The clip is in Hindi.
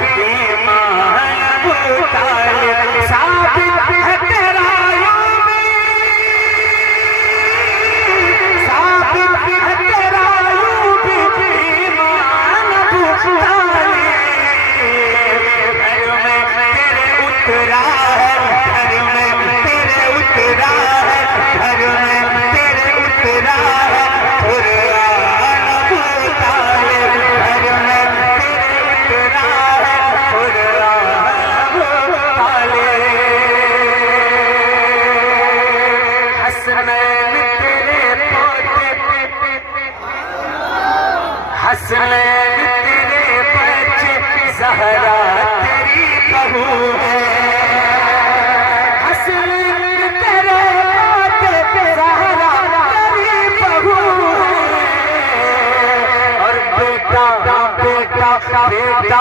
ईमान अबू तालिब साबित है तेरा यूं साबित है तेरा यूं भी ईमान अबू तालिब घर में तेरे उतरा है घर में तेरे उतरा है घर में तेरे उतरा है कुरान अबू तालिब घर में तेरे उतरा है कुरान अबू तालिब हसनैन तेरे पोते हसनैन तेरे बच्चे ज़हरा तेरी बहू है हसनैन तेरे पोते ज़हरा तेरी बहू है और बेटा बेटा बेटा